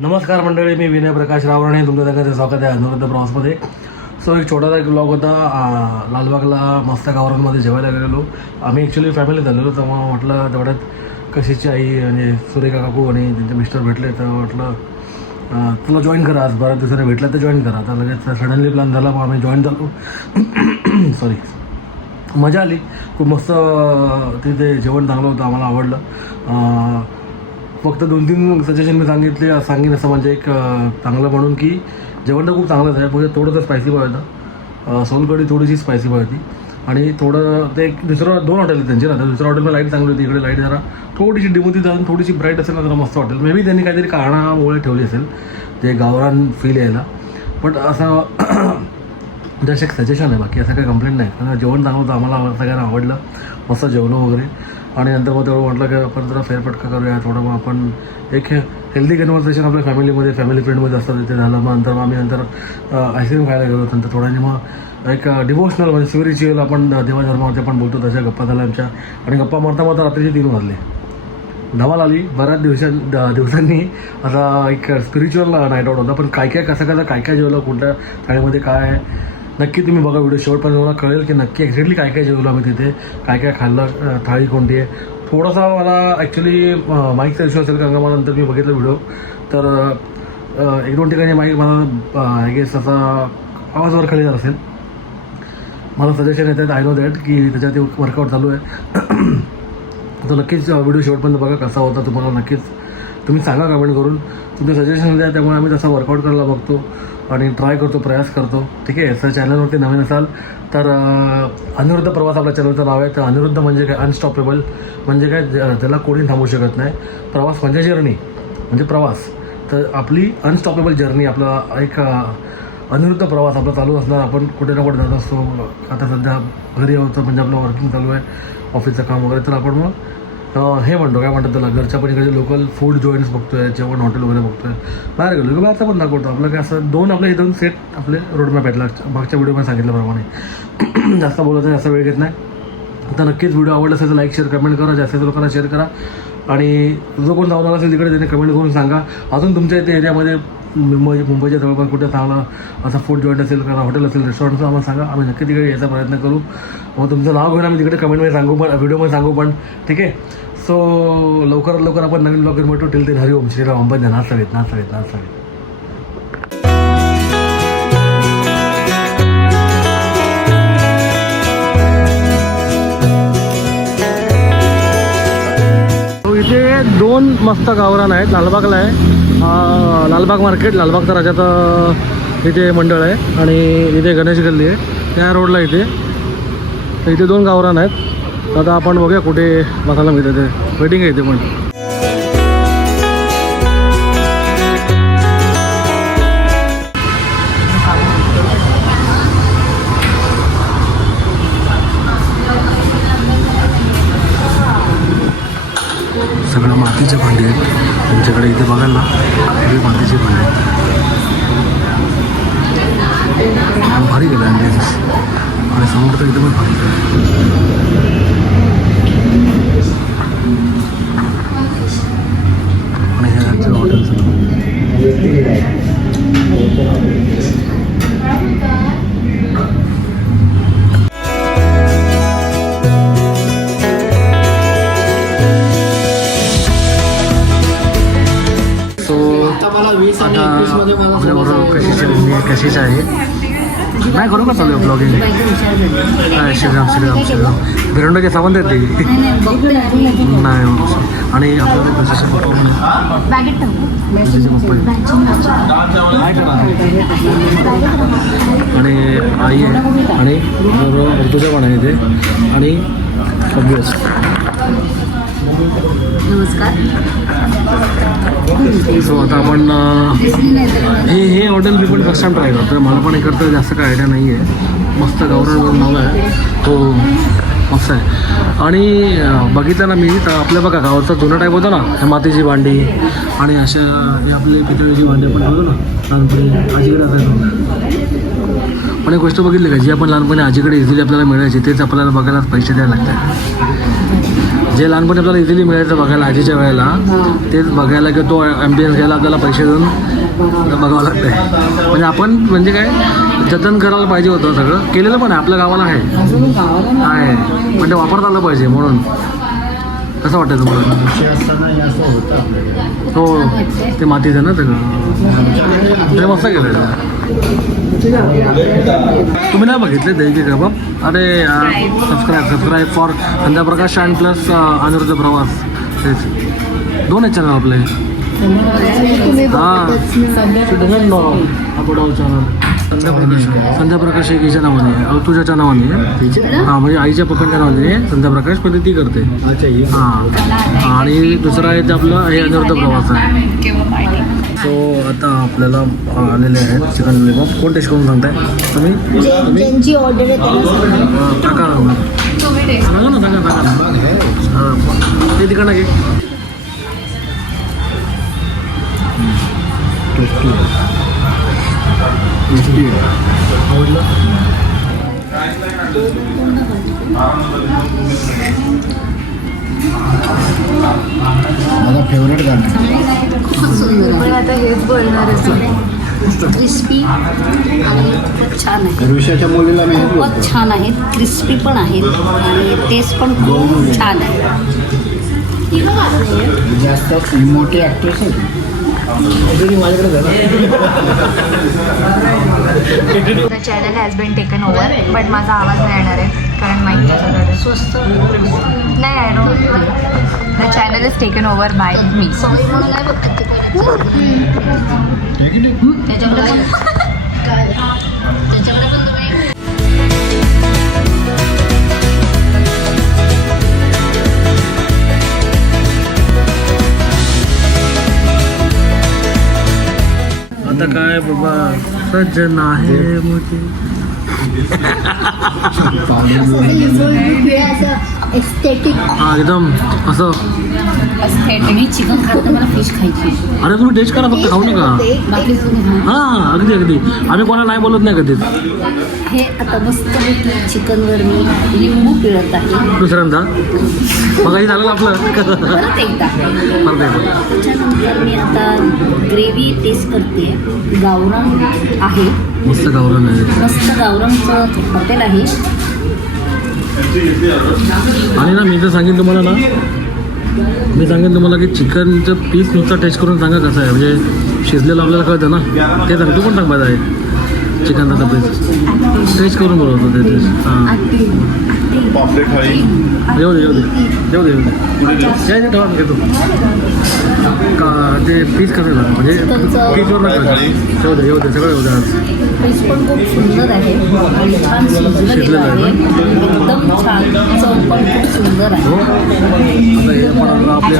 नमस्कार मंडळी, मी विनय प्रकाश रावराणे, तुमच्या सगळ्यांचं स्वागत आहे अनुरुद्ध प्रवासमध्ये. सो एक छोटासा एक ब्लॉग होता. लालबागला मस्त गावरांमध्ये जेवायला गेलेलो आम्ही. ॲक्च्युली फॅमिली झालेलो, तर मग म्हटलं तेवढ्यात कशीची आई म्हणजे सुरेखा काकू आणि त्यांचे मिस्टर भेटले, तर म्हटलं तुला जॉईन करा, आज बऱ्याच दिवसाने भेटलं तर जॉईन करा. तर लगेच सडनली प्लॅन झाला, मग आम्ही जॉईन झालो. सॉरी, मजा आली खूप मस्त. तिथे जेवण चांगलं होतं, आम्हाला आवडलं. फक्त 2-3 सजेशन मी सांगेन असं म्हणजे एक चांगलं म्हणून की जेवण तर खूप चांगलंच आहे, फक्त थोडंसं स्पायसी पाहिजे. सोलकढी थोडीशी स्पायसी पाहिजे आणि थोडं ते एक दुसरं 2 हॉटेल आहेत त्यांची ना. तर दुसऱ्या हॉटेलला लाईट चांगली होती, इकडे लाईट जरा थोडीशी डिम होती, जाऊन थोडीशी ब्राईट असेल ना जरा मस्त हॉटेल. मे बी त्यांनी काहीतरी कारणामुळे ठेवली असेल ते गावरान फील यायला. बट असं जस्ट एक सजेशन आहे, बाकी असं काही कंप्लेंट नाही. कारण जेवण चांगलं होतं, आम्हाला सगळ्यांना आवडलं, मस्त जेवलो वगैरे. आणि नंतर मग तेवढं म्हटलं की आपण जरा फेरफटका करूया थोडं. मग आपण एक हेल्दी कन्व्हर्सेशन आपल्या फॅमिलीमध्ये फॅमिली फ्रेंडमध्ये असतं तिथे झालं. मग नंतर आम्ही आईस्क्रीम खायला गेलो. नंतर थोड्याने मग एक डिवोशनल म्हणजे स्पिरिच्युअल आपण देवाधर्मावरती आपण बोलतो तशा गप्पा झाल्या आमच्या. आणि गप्पा मारता मारता रात्रीचे 3 वाजले. धमाल आली. बऱ्याच दिवसांनी असा एक स्पिरिच्युअल नाईट आउट होता. पण काय काय जेवलं, कुठल्या थाळीमध्ये काय आहे नक्की तुम्ही बघा व्हिडिओ शेवटपर्यंत. मला कळेल की नक्की एक्झॅक्टली काय काय जेवलो आम्ही तिथे, काय काय खाल्लं, थाळी कोणती आहे. थोडासा मला ॲक्च्युली माईकचा इश्यू असेल, कारण का मला नंतर मी बघितलं व्हिडिओ, तर 1-2 ठिकाणी माईक मला आय गेस असा आवाजवर खाली जात असेल. मला सजेशन येत आहेत, आय नो दॅट की त्याच्यात वर्कआउट चालू आहे. तर नक्कीच व्हिडिओ शेवटपर्यंत बघा कसा होता. तुम्हाला नक्कीच तुम्ही सांगा कमेंट करून, तुमचे सजेशन द्या. त्यामुळे आम्ही तसा वर्कआउट करायला बघतो आणि ट्राय करतो, प्रयास करतो. ठीक आहे. तर चॅनलवरती नवीन असाल तर अनिरुद्ध प्रवास आपल्या चॅनलचं नाव आहे. तर अनिरुद्ध म्हणजे काय, अनस्टॉपेबल म्हणजे काय, त्याला कोणी थांबवू शकत नाही. प्रवास म्हणजे जर्नी, म्हणजे प्रवास. तर आपली अनस्टॉपेबल जर्नी, आपला एक अनिरुद्ध प्रवास आपला चालू असणार. आपण कुठे ना कुठे जात असतो. आता सध्या घरी होतं म्हणजे आपलं वर्किंग चालू आहे, ऑफिसचं काम वगैरे. तर आपण मग हे म्हणतो, काय म्हणतात त्याला, घरच्या पण इकडे लोकल फूड जॉईंट्स बघतो आहे, जेवण हॉटेल वगैरे बघतो आहे. बाहेर गेलो की बाहेरचा पण दाखवतो. आपलं काय असं 2 आपल्या इथून सेट आपले रोडमॅप आहेत. मागच्या व्हिडिओमध्ये सांगितल्याप्रमाणे जास्त बोलायचं जास्त वेळ घेत नाही. तर नक्कीच व्हिडिओ आवडला असेल तर लाईक शेअर कमेंट करा, जास्तीत लोकांना शेअर करा. आणि जो कोण जाऊन आला असेल तिकडे त्याने कमेंट करून सांगा. अजून तुमच्या इथे एरियामध्ये मुंबईच्या जवळपास कुठे चांगला असा फूड जॉईंट असेल, कारण हॉटेल असेल, रेस्टॉरंटचं आम्हाला सांगा. आम्ही नक्की तिकडे यायचा प्रयत्न करू. मग तुमचं नाव घेऊन आम्ही तिकडे कमेंटमध्ये सांगू पण, व्हिडिओमध्ये सांगू पण. ठीक आहे. सो लवकरात लवकर आपण नवीन ब्लॉग भेटू. टिल ते हरिओम श्रीराम अंबंद्या नाचवेत. इथे 2 मस्त गावरान आहेत. लालबागला आहे लालबाग मार्केट, लालबागचा राजाचं इथे मंडळ आहे. आणि इथे गणेश गल्ली आहे त्या रोडला. इथे 2 गावरान आहेत. आता आपण बघूया कुठे बसायला मिळते. ते वेटिंग आहे इथे पण. सगळं मातीचे भांडे आहेत तुमच्याकडे इथे बघाल ना, सगळे मातीचे भांडे आहेत. भारी गेलं आणि समोर तर एकदमच भारी गेलं. आणि हे आमचं हॉटेलचं आपल्याबरोबर कशीच आहे. नाही खरोखर चालू आहे ब्लॉगिंग. श्रीराम बिरंडोचे सावंत आहेत ते नाही. आणि आपल्याला आणि आई आहे आणि ऋतुजा पण आहे इथे. आणि नमस्कार. सो आता आपण हे हॉटेल मी पण फर्स्ट टाइम ट्राय करतो. मला पण इकडचं जास्त काय आयडिया नाही आहे. मस्त गावरान नाव आहे तो, मस्त आहे. आणि बघितलं ना मी तर आपल्या बघा गावाचा जुना टाईप होता ना, हे मातीची भांडी आणि अशा हे आपले पितळेची भांडी आपण बघतो ना लहानपणी आजीकडे असायचो. पण एक गोष्ट बघितली का, जी आपण लहानपणी आजीकडे इझिली आपल्याला मिळायची तेच आपल्याला बघायला पैसे द्यायला लागतात. जे लहानपणी आपल्याला इझिली मिळायचं बघायला आजीच्या वेळेला तेच बघायला किंवा तो ॲम्बियन्स घ्यायला आपल्याला पैसे देऊन बघावं लागतं आहे. म्हणजे आपण म्हणजे काय जतन करायला पाहिजे होतं सगळं केलेलं पण आहे आपल्या गावाला आहे म्हणजे वापरता आलं पाहिजे म्हणून. कसं वाटतं तुम्हाला? हो ते मातीचं आहे ना सगळं ते मस्त केलं. तुम्ही नाही बघितले दही कबाब? अरे subscribe for Sandhya Prakash and plus Aniruddha प्रवास. तेच 2 आहेत चॅनल आपले. हां संध्या प्रकाश एकीच्या नावाने आहे, तुझ्याच्या नावाने आहे. हां म्हणजे आईच्या पप्पांच्या नावाने आहे संध्या प्रकाश, पण ती करते. हां आणि दुसरं आहे ते आपलं हे अनिरुद्ध प्रवास आहे. सो आता आपल्याला आलेले आहेत चिकन लॉलीपॉप. कोण टेस्ट करून सांगताय तुम्ही? ज्यांची ऑर्डर आहे त्यांना टाका सांगा ना हां ते तिकडनं घे. आवडलं? माझा फेवरेट गाणं. खूप सुंदर. पण आता हेच बोलणार क्रिस्पी आणि खूप छान आहे. ऋषाच्या मुलीला मी खूपच छान आहेत, क्रिस्पी पण आहेत आणि टेस्ट पण खूप छान आहे. जास्त मोठी ॲक्ट्रेस आहे. The channel has been taken over, but माझा आवाज नाही येणार आहे कारण माहिती आहे स्वस्त नाही I know. The channel is taken over by me. Sorry म्हणून नाही बघत ते. त्याच्याकडे पण तुम्ही आता काय बाबा सज्जन आहे मुझे. एस्थेटिक. हां एकदम असं. मी चिकन खाते, मला फिश खायची. अरे तुम्ही टेस्ट करा फक्त खाऊ नका. बाकी हां अगदी आम्ही कोणाला नाही बोलत नाही कधीच. हे आता मस्त चिकनवर मी लिंबू पिळत आहे. दुसऱ्यांदा मगाशी झालं आपलं परत एकदा. परत एकदा. त्याच्यानंतर मी आता ग्रेव्ही टेस्ट करते. गावरान आहे, मस्त गावरान आहे मस्त गावरानचं हॉटेल आहे. आणि ना मी तर सांगेन तुम्हाला ना मी सांगेन तुम्हाला की चिकनचं पीस नुसतं टेस्ट करून सांगा कसं आहे. म्हणजे शिजलेलं आपल्याला कळतं ना ते सांग. तू पण सांग माझं आहे चिकनचा पीस टेस्ट करून बोलवतो ते टेस्ट. हां पॉपलेट थाळी. येऊ दे काय ते ठेवा घेतो का ते पीस कसं झालं म्हणजे पीसवर नाही येऊ दे सगळं येऊ दे आज. फिश पण खूप सुंदर आहे आणि छान शिजलेलं आहे. एकदम छान, चव पण खूप सुंदर आहे. हो आता हे पण आपले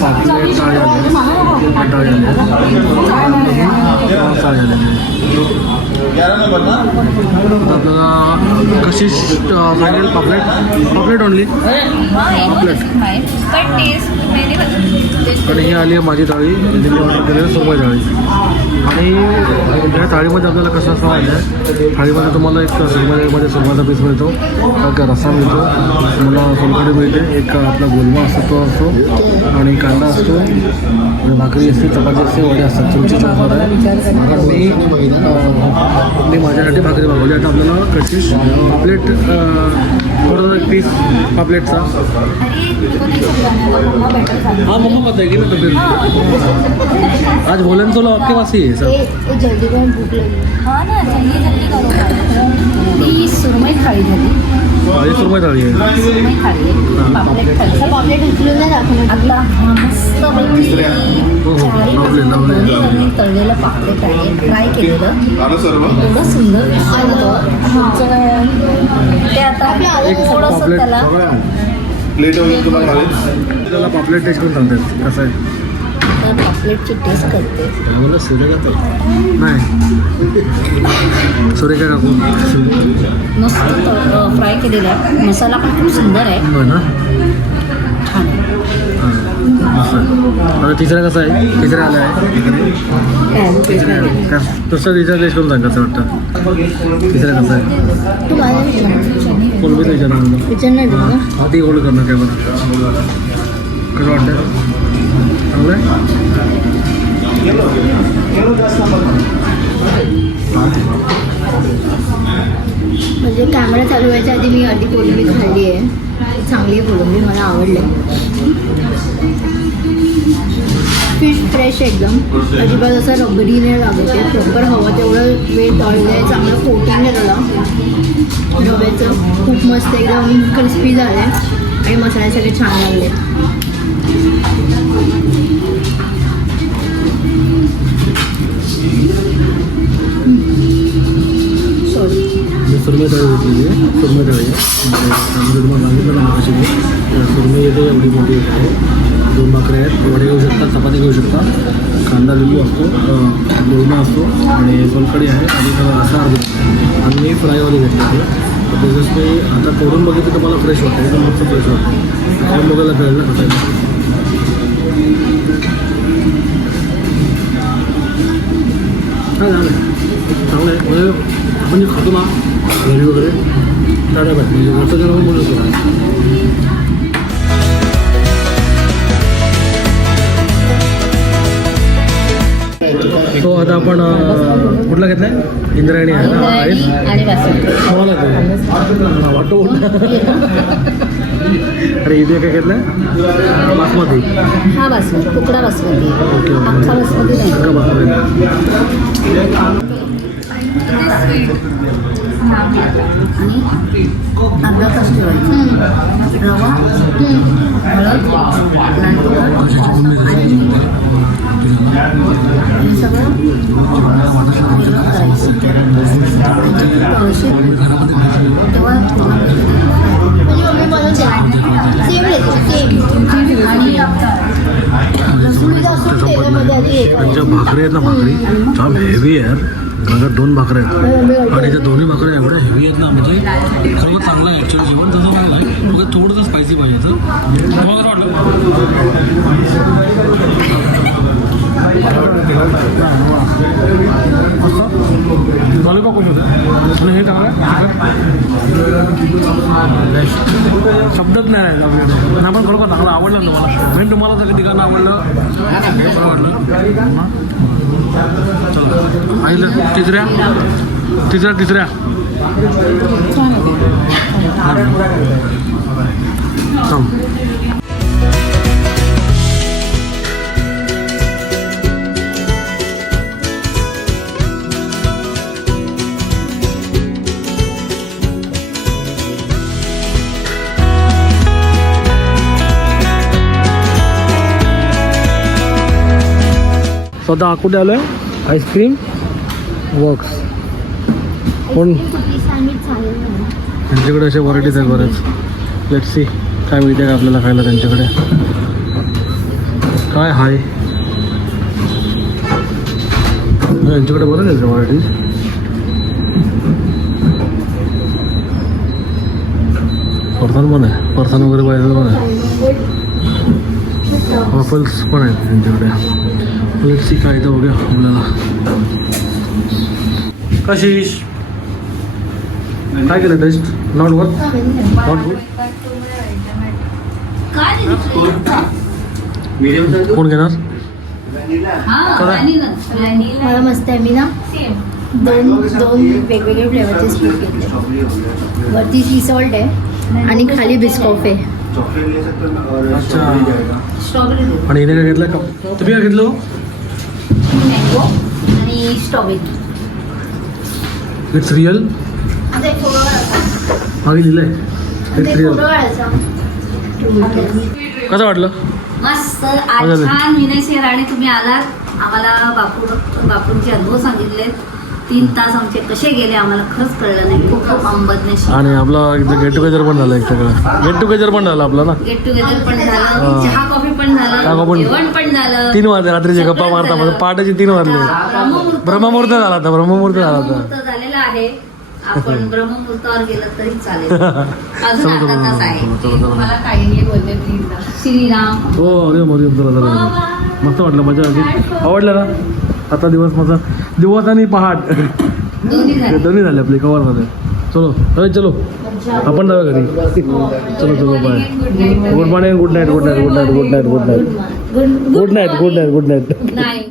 पापलेट थाळी आली आपल्याला कशी सांगेल पापलेट ओनली पापलेट. पण टेस्ट आणि ही आली आहे माझी थाळी मी ऑर्डर केलेली सुरमई थाळी. आणि या थाळीमध्ये आपल्याला कसं असं माहिती आहे थाळीमध्ये तुम्हाला एक सुरमईमध्ये सुरमईचा पीस मिळतो, एक रस्सा मिळतो, तुम्हाला सोलकढी मिळते, एक आपला गोलमा असतो तो असतो आणि कांदा असतो आणि भाकरी असते, चपाती असते, वडे असतात. तुमची चॉईसवर आहे. कारण मी माझ्यासाठी भाकरी मागवली. आता आपल्याला कशी पापलेट थोडं एक पीस पापलेटचा. हाँ मम्मा पता है कि ना तो फिर आज बोलन तो आपके पास ही है सर. जल्दी करून भूक लागली. हां ना जल्दी करो. ही सुरमई थाळी झाली. ही सुरमई थाळी आहे. सुरमई थाळी आहे. पापलेट थाळी. पापलेट उचलून नाही दाखवलं. आता हा मस्त तळलेलं पापलेट आहे, फ्राय केलेलं. एवढं सुंदर ते आता थोडंसं त्याला प्लेट वगैरे तुम्हाला त्याला पापलेट टेस्ट करून सांगतात कसं आहे. त्या पापलेटची टेस्ट करते. मला सुरेखा नाही सुरेखा काकू मस्त फ्राय केलेला आहे. मसाला पण खूप सुंदर आहे. हो ना. छान आहे. मस्त आहे. आता तिसरा कसा आहे? तिसरा आला आहे तिसरा तसं तिसरा टेस्ट करून सांग कसं वाटतं तिसरा कसा आहे तू मला विचार कोलबीचं विचारणार विचारणार तू मला? आधी होल्ड करणार कॅमेरा कसं वाटतं चांगलं आहे म्हणजे कॅमेरा चालू व्हायच्या आधी मी अर्धी कोलंबी खाल्ली आहे. चांगली आहे कोलंबी, मला आवडले. फिश फ्रेश एकदम, अजिबात असं रबरी नाही लागत आहे. प्रॉपर हवं तेवढं वेळ तळलं आहे, चांगलं कोटिंग आहे त्याला रव्याचं. खूप मस्त एकदम क्रिस्पी झालं आहे आणि मसाले सगळे छान लागले. सॉरी मी सुरमई तळी घेतलेली आहे सुरमई तळी आहे तुम्हाला सांगितलं ना कशी सुरमई येते एवढी मोठी आहे 2 भाकऱ्या आहेत वडे घेऊ शकता चपाती घेऊ शकता कांदा लिंबू असतो गुळमा असतो आणि सोलकढी आहे आणि रस्सा अर्धी आणि मी फ्रायवाली घेतली आहे त्याच्याच मी आता करून बघितलं तर मला फ्रेश वाटतं एकदम मस्त फ्रेश वाटतं काय बघायला कळेल ना कसं काय झालं चांगलं आहे म्हणजे आपण जे खातो ना घरी वगैरे त्याला पाहिजे म्हणजे वरचं जेवण बोलू शकतो तो आता आपण कुठला घेतला आहे इंद्रायणी आहे ना आणि बासमती. तुम्हाला वाटतो अरे इथे काय घेतलं आहे बासमती हा बासमती, तुकडा बासमती, ओके ओके अख्खा बासमती नाही. का बासमती आणि अर्धा तास ठेवायचं. रवा, हळद, लाल तिखट आणि हे सगळं वेगळं करायचं. तेव्हा त्यांच्या भाकरी आहेत ना भाकरी जाम हेवी आहे यार कारण 2 भाकऱ्या आहेत आणि त्या दोन्ही भाकऱ्या एवढ्या हेवी आहेत ना म्हणजे खरोखर चांगलं आहे ॲक्च्युली जेवण तसं चांगलं आहे मग थोडंसं स्पायसी पाहिजे तुम्हाला वाटलं लॉलीपॉप कशी होतं आणि हे चांगलं आहे शब्दच नाही आहे आपल्याकडे ना पण खरोखर चांगलं आवडलं तुम्हाला मी तुम्हाला सगळं ठिकाणं आवडलं हे बरं वाटलं चला आईलं तिसऱ्या चल स्वतः कुठे आलो आहे आईस्क्रीम वर्क्स कोण त्यांच्याकडे असे व्हरायटीज आहेत बरेच लेट्स सी काय मिळते का आपल्याला खायला त्यांच्याकडे काय हाय यांच्याकडे बरं आहे व्हरायटीज फरसाण पण आहे फरसाण वगैरे पाहिजे पण आहे वॉफल्स पण आहेत त्यांच्याकडे लेट्स काय तर बघूया आपल्याला कशिश काय केलं test not work not good कोण घेणार मला मस्त आहे. मी ना दोन वेगवेगळे फ्लेवरचे स्पूप घेतले. वरती सी सॉल्ट आहे आणि खाली बिस्कॉफ आहे. अच्छा स्ट्रॉबेरी आणि हिने काय घेतलं का तुम्ही काय घेतलं मँगो आणि स्ट्रॉबेरी. इट्स रिअल आता एक फोटो काढायचा. मागे दिलंय आता इट्स एक रिअल फोटो काढायचा. कसं वाटलं मस्त. आज छान विनय शेराणे तुम्ही आलात. आम्हाला बापूंचे अनुभव सांगितले. 3 तास आमचे कसे गेले आम्हाला खरंच कळलं नाही. खूप खूप अंबदने आणि आपला गेट टुगेदर पण झालं एक सगळं गेट टुगेदर पण झालं आपलं ना गेट टुगेदर पण झालं, चहा कॉफी पण झालं, जेवण पण झालं. 3 वाजले रात्रीचे गप्पा मारता म्हणजे पहाटेचे 3 वाजले ब्रह्ममुहूर्त झाला होता झालेला आहे. आपण ब्रह्ममुहूर्तावर गेलं तरी चालेल अजून चला, अर्धा चला, तास आहे चला, चला, चला. मला काही नाही बोलते प्लीज श्रीराम हो अरे मरी चला चला मस्त वाटलं मजा आली आवडलं ना आता दिवस माझा दिवस आणि पहाट दोन्ही झाले दोन्ही झाले आपले कवर झाले चलो अरे चलो आपण जाऊया घरी चलो चलो bye good morning good night good night good night good night good night good night good night good night नाही